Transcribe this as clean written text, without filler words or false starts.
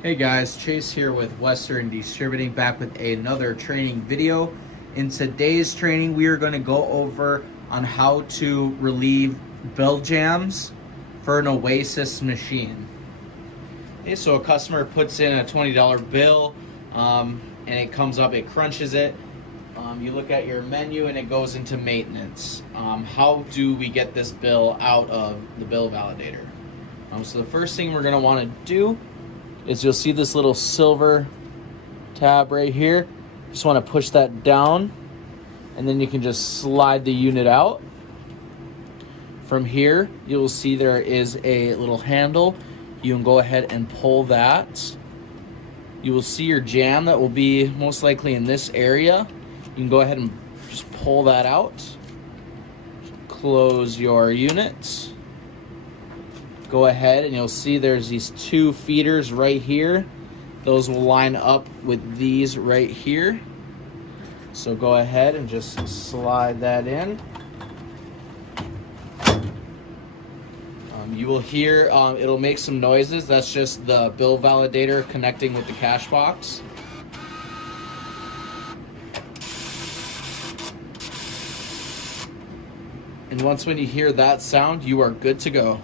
Hey guys, Chase here with Western Distributing, back with another training video. In today's training, we are going to go over on how to relieve bill jams for an Oasis machine. Okay, so a customer puts in a $20 bill and it comes up, it crunches it. You look at your menu and it goes into maintenance. How do we get this bill out of the bill validator? So the first thing we're going to want to do is you'll see this little silver tab right here. Just want to push that down and then you can just slide the unit out. From here, you'll see there is a little handle. You can go ahead and pull that. You will see your jam that will be most likely in this area. You can go ahead and just pull that out. Close your unit. Go ahead and you'll see there's these two feeders right here. Those will line up with these right here. So go ahead and just slide that in. You will hear, it'll make some noises. That's just the bill validator connecting with the cash box. And once when you hear that sound, you are good to go.